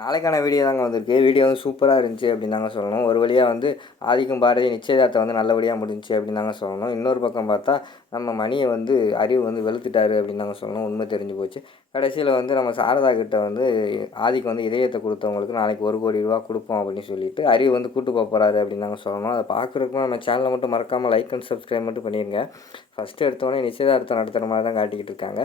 நாளைக்கான வீடியோ தாங்க வந்திருக்கு. வீடியோ வந்து சூப்பராக இருந்துச்சு அப்படின்னு தாங்க சொல்லணும். ஒரு வழியாக வந்து ஆதிக்கும் பாரதி நிச்சயதார்த்தம் வந்து நல்லபடியாக முடிஞ்சுச்சு அப்படின்னு தாங்க சொல்லணும். இன்னொரு பக்கம் பார்த்தா நம்ம மணியை வந்து அறிவு வந்து வெளுத்துட்டாரு அப்படின்னு தாங்க சொல்லணும். உண்மை தெரிஞ்சு போச்சு. கடைசியில் வந்து நம்ம சாரதா கிட்ட வந்து ஆதிக்கு வந்து இதயத்தை கொடுத்தவங்களுக்கு நாளைக்கு ஒரு கோடி ரூபா கொடுப்போம் அப்படின்னு சொல்லிட்டு அறிவு வந்து கூட்டு போக போகிறாரு அப்படின்னு தாங்க சொல்லணும். அதை பார்க்குறதுக்கும் நம்ம சேனலை மட்டும் மறக்காமல் லைக் அண்ட் சப்ஸ்கிரைப் மட்டும் பண்ணிடுங்க ஃபஸ்ட்டு எடுத்தோடனே நிச்சயதார்த்தம் நடத்துகிற மாதிரி தான் காட்டிக்கிட்டு இருக்காங்க.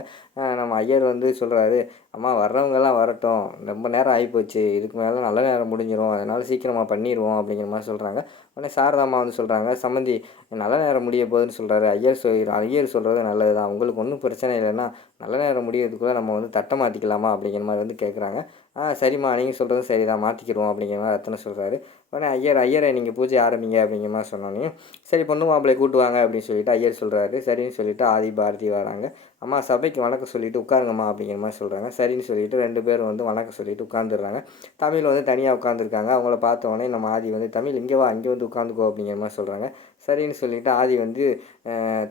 நம்ம ஐயர் வந்து சொல்கிறாரு அம்மா வர்றவங்கெல்லாம் வரட்டும். ரொம்ப நேரம் ஆகிப்போச்சு இதுக்கு மேலே நல்ல நேரம் முடிஞ்சிடும் அதனால் சீக்கிரமாக பண்ணிடுவோம் அப்படிங்கிற மாதிரி சொல்கிறாங்க உடனே சாரதாம்மா வந்து சொல்கிறாங்க சம்மந்தி நல்ல நேரம் முடிய போகுதுன்னு சொல்கிறாரு ஐயர் சொல் ஐயர் சொல்கிறது நல்லது தான் உங்களுக்கு ஒன்றும் பிரச்சனை இல்லைன்னா நல்ல நேரம் முடியறதுக்குள்ளே நம்ம வந்து தட்டை மாற்றிக்கலாமா அப்படிங்கிற மாதிரி வந்து கேட்குறாங்க ஆ சரிம்மா. நீங்கள் சொல்கிறதும் சரி தான் மாற்றிக்கிடுவோம் அப்படிங்கிற மாதிரி ரத்தனை சொல்கிறாரு உடனே ஐயர் ஐயரை நீங்கள் பூஜை ஆரம்பிங்க அப்படிங்கிற மாதிரி சொன்னோன்னே சரி பொண்ணு மாப்பிள்ளை கூட்டுவாங்க அப்படின்னு சொல்லிட்டு ஐயர் சொல்கிறாரு சரின்னு சொல்லிட்டு ஆதி பாரதி வராங்க. அம்மா சபைக்கு வணக்கம் சொல்லிட்டு உட்காருங்கம்மா அப்படிங்கிற மாதிரி சொல்கிறாங்க சரின்னு சொல்லிட்டு ரெண்டு பேரும் வந்து வணக்கம் சொல்லிட்டு உட்காந்துடுறாங்க தமிழ் வந்து தனியாக உட்காந்துருக்காங்க அவங்கள பார்த்த உடனே நம்ம ஆதி வந்து தமிழ் இங்கே வா இங்கே வந்து உட்காந்துக்கோ அப்படிங்கிற மாதிரி சொல்கிறாங்க சரின்னு சொல்லிட்டு ஆதி வந்து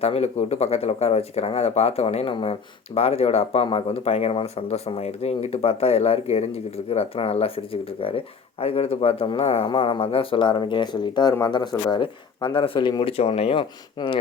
தமிழை கூப்பிட்டு பக்கத்தில் உட்கார வச்சுக்கிறாங்க. அதை பார்த்த உடனே நம்ம பாரதியோட அப்பா அம்மாவுக்கு வந்து பயங்கரமான சந்தோஷமாயிருது. இங்கிட்டு பார்த்தா எல்லாருக்கும் எரிஞ்சுக்கிட்டு இருக்கு. ரத்னா நல்லா சிரிச்சுக்கிட்டு இருக்காரு. அதுக்கடுத்து பார்த்தோம்னா அம்மா நான் மந்திரம் சொல்ல ஆரம்பிக்கிறேன் சொல்லிவிட்டு அவர் மந்திரம் சொல்கிறாரு மந்திரம் சொல்லி முடித்த உடனேயும்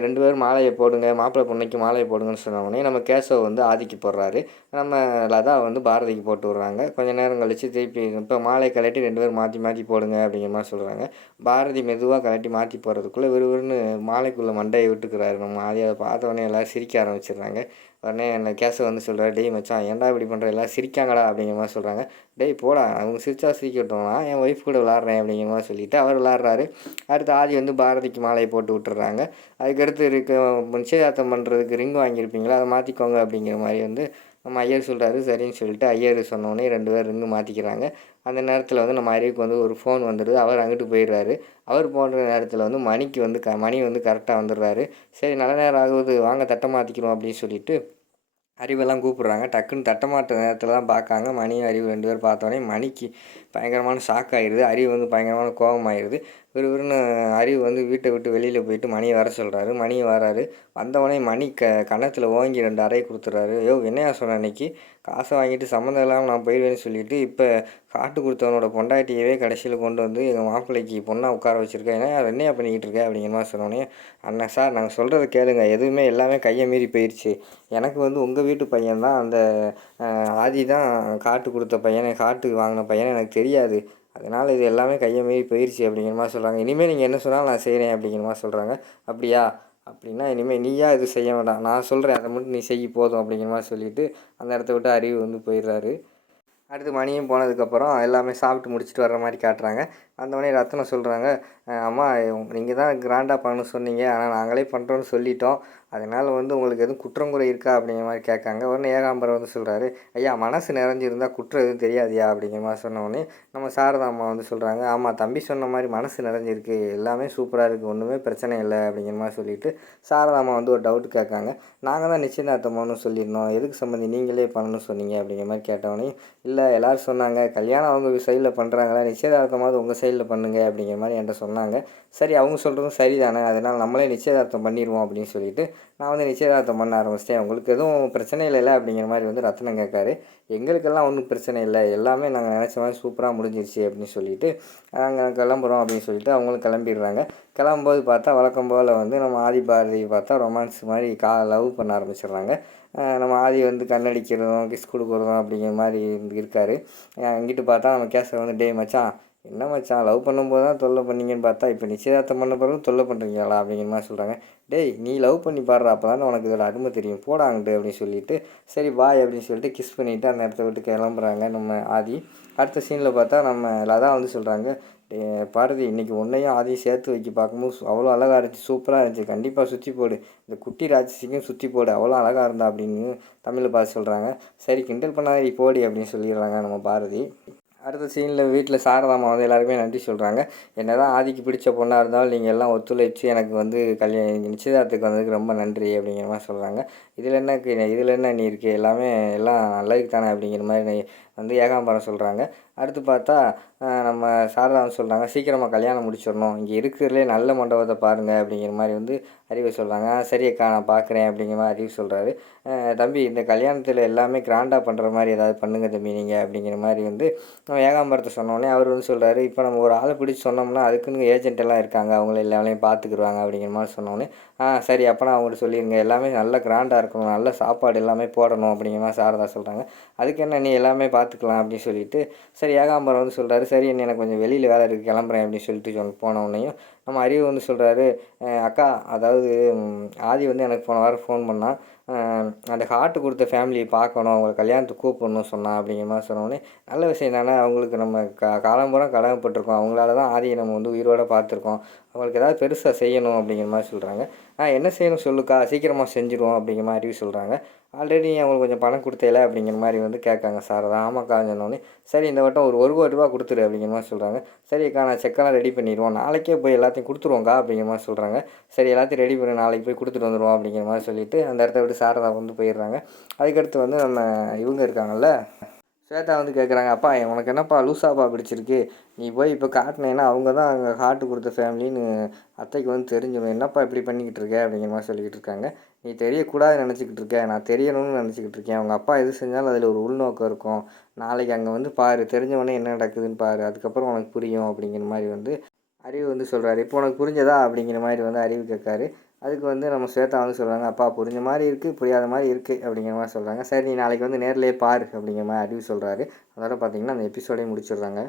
ரெண்டு பேரும் மாலையை போடுங்க. மாப்பிள்ளை பொண்ணுக்கு மாலையை போடுங்கன்னு சொன்ன உடனே நம்ம கேசவ் வந்து ஆதிக்கு போடுறாரு. நம்ம லதா வந்து பாரதிக்கு போட்டு விட்றாங்க. கொஞ்ச நேரம் கழித்து திருப்பி இப்போ மாலை கழட்டி ரெண்டு பேரும் மாற்றி மாற்றி போடுங்க அப்படிங்கிற மாதிரி சொல்கிறாங்க பாரதி மெதுவாக கலட்டி மாற்றி போகிறதுக்குள்ளே விறுவிறுன்னு மாலைக்குள்ளே மண்டையை விட்டுக்கிறாரு. நம்ம ஆதி அதை பார்த்த உடனே எல்லோரும் சிரிக்க ஆரம்பிச்சிடுறாங்க. உடனே என்ன கேச வந்து சொல்கிறாரு டேய் மச்சான் ஏன்டா இப்படி பண்ணுற எல்லாம் சிரிக்காங்கடா அப்படிங்கிற மாதிரி சொல்கிறாங்க டேய் போடா அவங்க சிரிச்சா சிரிக்கட்டும்னா என் ஒய்ஃப் கூட விளாட்றேன் அப்படிங்கிற மாதிரி சொல்லிவிட்டு அவர் விளாட்றாரு அடுத்து ஆதி வந்து பாரதிக்கு மாலையை போட்டு விட்டுறாங்க. அதுக்கடுத்து இருக்க நிச்சயதார்த்தம் பண்ணுறதுக்கு ரிங் வாங்கியிருப்பீங்களா? அதை மாற்றிக்கோங்க அப்படிங்கிற மாதிரி வந்து நம்ம ஐயர் சொல்கிறாரு சரின்னு சொல்லிட்டு ஐயர் சொன்னோடனே ரெண்டு பேர் ரிங்கு மாற்றிக்கிறாங்க அந்த நேரத்தில் வந்து நம்ம அறிவுக்கு வந்து ஒரு ஃபோன் வந்துடுது. அவர் அங்கிட்டு போயிடுறாரு. அவர் போன்ற நேரத்தில் வந்து மணிக்கு வந்து க மணி வந்து கரெக்டாக வந்துடுறாரு. சரி நல்ல நேரம் ஆகுது. வாங்க தட்டை மாற்றிக்கிறோம் அப்படின்னு சொல்லிட்டு அறிவெல்லாம் கூப்பிட்றாங்க. டக்குன்னு தட்டமாட்ட நேரத்தில் தான் பார்க்காங்க. மணியும் அறிவு ரெண்டு பேரும் பார்த்தோன்னே மணிக்கு பயங்கரமான ஷாக் ஆயிடுது. அறிவு வந்து பயங்கரமான கோபம் ஆயிடுது விறுவிறுன்னு அறிவு வந்து வீட்டை விட்டு வெளியில் போயிட்டு மணியை வர சொல்கிறாரு மணியை வராரு. வந்தவொடனே மணி க கணத்தில் ஓங்கி ரெண்டு அறை கொடுத்துட்றாரு யோ என்னையா சொன்ன அன்னைக்கு? காசை வாங்கிட்டு சம்மந்தம் இல்லாமல் நான் போயிடுவேன்னு சொல்லிட்டு இப்போ காட்டு கொடுத்தவனோட பொண்டாட்டியவே கடைசியில் கொண்டு வந்து எங்கள் மாப்பிள்ளைக்கு பொண்ணாக உட்கார வச்சுருக்கேன் ஏன்னா அதை என்னையா பண்ணிக்கிட்டு இருக்க? அப்படிங்கிற மாதிரி சொன்னோடனே அண்ணன் சார் நாங்கள் சொல்கிறத கேளுங்க. எதுவுமே எல்லாமே கையை மீறி போயிடுச்சு எனக்கு வந்து உங்கள் வீட்டு பையன் தான் அந்த ஆதி தான் காட்டு கொடுத்த பையனை காட்டு வாங்கின பையனை எனக்கு தெரியாது. அதனால் இது எல்லாமே கையை மீறி போயிடுச்சு அப்படிங்கிற மாதிரி சொல்கிறாங்க இனிமேல் நீங்கள் என்ன சொன்னாலும் நான் செய்கிறேன் அப்படிங்கிற மாதிரி சொல்கிறாங்க அப்படியா? அப்படின்னா இனிமேல் நீயா இது செய்ய வேண்டாம். நான் சொல்கிறேன் அதை மட்டும் நீ செய்ய போதும் அப்படிங்கிற மாதிரி சொல்லிவிட்டு அந்த இடத்த விட்டு அறிவு வந்து போயிடுறாரு. அடுத்து மணியும் போனதுக்கப்புறம் எல்லாமே சாப்பிட்டு முடிச்சுட்டு வர்ற மாதிரி காட்டுறாங்க. வந்தவொடனே ரத்னம் சொல்கிறாங்க அம்மா நீங்கள் தான் கிராண்டாக பண்ண சொன்னீங்க. ஆனால் நாங்களே பண்ணுறோன்னு சொல்லிட்டோம். அதனால் வந்து உங்களுக்கு எதுவும் குற்றம் கூட இருக்கா? அப்படிங்கிற மாதிரி கேட்காங்க. உடனே ஏகாம்பரம் வந்து சொல்கிறாரு ஐயா மனசு நிறைஞ்சிருந்தா குற்றம் எதுவும் தெரியாதியா அப்படிங்கிற மாதிரி சொன்னோடனே நம்ம சாரதா அம்மா வந்து சொல்கிறாங்க ஆமாம் தம்பி சொன்ன மாதிரி மனசு நிறைஞ்சிருக்கு. எல்லாமே சூப்பராக இருக்குது ஒன்றுமே பிரச்சனை இல்லை. அப்படிங்கிற மாதிரி சொல்லிட்டு சாரதா அம்மா வந்து ஒரு டவுட் கேட்காங்க. நாங்கள் தான் நிச்சயதார்த்தமானு சொல்லியிருந்தோம். எதுக்கு சம்மந்தி நீங்களே பண்ணணும்னு சொன்னீங்க? அப்படிங்கிற மாதிரி கேட்டவொடனே இல்லை எல்லோரும் சொன்னாங்க. கல்யாணம் அவங்க சைடில் பண்ணுறாங்களா நிச்சயதார்த்தமாவது உங்கள் சைடில் பண்ணுங்கள் அப்படிங்கிற மாதிரி என்கிட்ட சொன்னாங்க. சரி அவங்க சொல்கிறதும் சரி தானே அதனால் நம்மளே நிச்சயதார்த்தம் பண்ணிடுவோம் அப்படின்னு சொல்லிட்டு நான் வந்து நிச்சயதார்த்தம் பண்ண ஆரம்பிச்சிட்டேன். உங்களுக்கு எதுவும் பிரச்சனை இல்லைல்ல அப்படிங்கிற மாதிரி வந்து ரத்னம் கேட்காரு. எங்களுக்கெல்லாம் ஒன்றும் பிரச்சனை இல்லை. எல்லாமே நாங்கள் நினச்ச மாதிரி சூப்பராக முடிஞ்சிருச்சு அப்படின்னு சொல்லிட்டு நாங்கள் கிளம்புறோம் அப்படின்னு சொல்லிட்டு அவங்களும் கிளம்பிடுறாங்க. கிளம்பும்போது பார்த்தா வழக்கம் போல் வந்து நம்ம ஆதி பாரதி பார்த்தா ரொமான்ஸ் மாதிரி கா லவ் பண்ண ஆரம்பிச்சிடுறாங்க. நம்ம ஆதி வந்து கண்ணடிக்கிறதும் கிஸ் கொடுக்குறதும் அப்படிங்கிற மாதிரி இருந்து இருக்காரு. அஹ் பார்த்தா நம்ம கேசர் வந்து டே மச்சான் என்ன மச்சான் லவ் பண்ணும்போது தான் தொல்லை பண்ணீங்கன்னு பார்த்தா இப்போ நிச்சயதார்த்தம் பண்ண பிறகு தொல்லை பண்ணுறீங்களா அப்படிங்கிற மாதிரி சொல்கிறாங்க டேய் நீ லவ் பண்ணி பாடுற அப்போ தானே உனக்கு இதோட அருமை தெரியும். போடாங்கட்டு அப்படின்னு சொல்லிட்டு சரி பாய் அப்படின்னு சொல்லிட்டு கிஸ் பண்ணிவிட்டு அந்த இடத்த விட்டு கிளம்புறாங்க நம்ம ஆதி. அடுத்த சீனில் பார்த்தா நம்ம லதா வந்து சொல்கிறாங்க பாரதி இன்றைக்கி ஒன்றையும் ஆதியும் சேர்த்து வைக்க பார்க்கும்போது அவ்வளோ அழகாக இருந்துச்சு சூப்பராக இருந்துச்சு. கண்டிப்பாக சுற்றி போடு. இந்த குட்டி ராட்சசிக்கும் சுற்றி போடு. அவ்வளோ அழகாக இருந்தா அப்படின்னு தமிழில் பார்த்து சொல்கிறாங்க சரி கிண்டல் பண்ணாத போடி அப்படின்னு சொல்லிடுறாங்க நம்ம பாரதி. அடுத்த சீனில் வீட்டில் சாரதாமா வந்து எல்லாருக்குமே நன்றி சொல்கிறாங்க என்ன தான் ஆதிக்கு பிடிச்ச பொண்ணாக இருந்தாலும் நீங்கள் எல்லாம் ஒத்துழைச்சு எனக்கு வந்து கல்யாணம் நிச்சயதார்த்தத்துக்கு வந்ததுக்கு ரொம்ப நன்றி அப்படிங்கிற மாதிரி சொல்கிறாங்க இதில் என்ன இதில் என்ன நீ இருக்கு? எல்லாமே எல்லாம் நல்லதுக்கு தானே அப்படிங்கிற மாதிரி வந்து ஏகாம்பரம் சொல்கிறாங்க அடுத்து பார்த்தா நம்ம சாரதான்னு சொல்கிறாங்க சீக்கிரமாக கல்யாணம் முடிச்சிடணும். இங்கே இருக்கிறதுலே நல்ல மண்டபத்தை பாருங்கள் அப்படிங்கிற மாதிரி வந்து அறிவு சொல்கிறாங்க சரி அக்கா நான் பார்க்குறேன் அப்படிங்கிற மாதிரி அறிவு சொல்கிறாரு தம்பி இந்த கல்யாணத்தில் எல்லாமே கிராண்டாக பண்ணுற மாதிரி ஏதாவது பண்ணுங்க தம்பி நீங்கள் அப்படிங்கிற மாதிரி வந்து நம்ம ஏகாம்பரத்தை சொன்னோடனே அவர் வந்து சொல்கிறாரு இப்போ நம்ம ஒரு ஆளை பிடிச்சி சொன்னோம்னா அதுக்குன்னு ஏஜென்ட் எல்லாம் இருக்காங்க அவங்கள எல்லா வேலையும் பார்த்துக்குருவாங்க அப்படிங்கிற மாதிரி சொன்னோடனே ஆ சரி அப்போனா அவங்கள்ட்ட சொல்லிடுங்க. எல்லாமே நல்ல கிராண்டாக இருக்கணும் நல்ல சாப்பாடு எல்லாமே போடணும் அப்படிங்கிற மாதிரி சாரதா சொல்கிறாங்க அதுக்கு என்ன நீ எல்லாமே பார்த்துக்கலாம் அப்படின்னு சொல்லிட்டு சரி ஏகாம்பரம் வந்து சொல்கிறாரு சரி என்ன எனக்கு கொஞ்சம் வெளியில் வேலை இருக்குது கிளம்புறேன் அப்படின்னு சொல்லிட்டு சொன்ன போனவுடனேயும் நம்ம அறிவு வந்து சொல்கிறாரு அக்கா அதாவது ஆதி வந்து எனக்கு போன வாரம் ஃபோன் பண்ணான் அந்த ஹார்ட்டு கொடுத்த ஃபேமிலியை பார்க்கணும் அவங்களை கல்யாணத்துக்கு கூப்பிடணும் சொன்னான் அப்படிங்கிற மாதிரி சொன்னோடனே நல்ல விஷயம் தானே அவங்களுக்கு நம்ம கா காலம்புறம் கடமைப்பட்டிருக்கோம். அவங்களால தான் ஆதியை நம்ம வந்து உயிரோடு பார்த்துருக்கோம். அவங்களுக்கு ஏதாவது பெருசாக செய்யணும் அப்படிங்கிற மாதிரி சொல்கிறாங்க ஆ என்ன செய்யணும் சொல்லுக்கா? சீக்கிரமாக செஞ்சுருவோம் அப்படிங்கிற மாதிரி சொல்கிறாங்க ஆல்ரெடி அவங்களுக்கு கொஞ்சம் பணம் கொடுத்தேல அப்படிங்கிற மாதிரி வந்து கேட்காங்க. சார் தான் ஆமாக்கா சொன்னோடனே சரி இந்த வட்டம் ஒரு ஒரு கோடி ரூபா கொடுத்துரு அப்படிங்கிற மாதிரி சொல்கிறாங்க சரி அக்கா நான் செக்கெல்லாம் ரெடி பண்ணிடுவோம். நாளைக்கே போய் எல்லாத்தையும் கொடுத்துருவோங்க்கா அப்படிங்கிற மாதிரி சொல்கிறாங்க சரி எல்லாத்தையும் ரெடி பண்ணி. நாளைக்கு போய் கொடுத்துட்டு வந்துடுவோம் அப்படிங்கிற மாதிரி சொல்லிட்டு அந்த இடத்த விட்டு சாரதா வந்து போயிடுறாங்க. அதுக்கடுத்து வந்து நம்ம இவங்க இருக்காங்கல்ல ஸ்வேதா வந்து கேட்குறாங்க அப்பா உனக்கு என்னப்பா லூசாப்பா பிடிச்சிருக்கு? நீ போய் இப்போ காட்டினேன்னா அவங்க தான் அங்கே ஹார்ட் கொடுத்த ஃபேமிலின்னு அத்தைக்கு வந்து தெரிஞ்சிடும். என்னப்பா இப்படி பண்ணிக்கிட்டு இருக்க? அப்படிங்கிற மாதிரி சொல்லிக்கிட்டு இருக்காங்க. நீ தெரியக்கூடாதுன்னு நினச்சிக்கிட்டு இருக்க. நான் தெரியணும்னு நினச்சிக்கிட்டு இருக்கேன். அவங்க அப்பா எது செஞ்சாலும் அதில் ஒரு உள்நோக்கம் இருக்கும். நாளைக்கு அங்கே வந்து பாரு தெரிஞ்சவொடனே என்ன நடக்குதுன்னு பாரு. அதுக்கப்புறம் உனக்கு புரியும். அப்படிங்கிற மாதிரி வந்து அறிவு வந்து சொல்கிறாரு இப்போ உனக்கு புரிஞ்சதா? அப்படிங்கிற மாதிரி வந்து அறிவு கேட்காரு. அதுக்கு வந்து நம்ம ஸ்வேதா வந்து சொல்கிறாங்க அப்பா புரிஞ்ச மாதிரி இருக்குது புரியாத மாதிரி இருக்குது அப்படிங்கிற மாதிரி சொல்கிறாங்க சரி நீ நாளைக்கு வந்து நேர்லயே பாரு அப்படிங்கிற மாதிரி அறிவு சொல்கிறாரு அதோட பார்த்தீங்கன்னா அந்த எபிசோடையும் முடிச்சிடுறாங்க.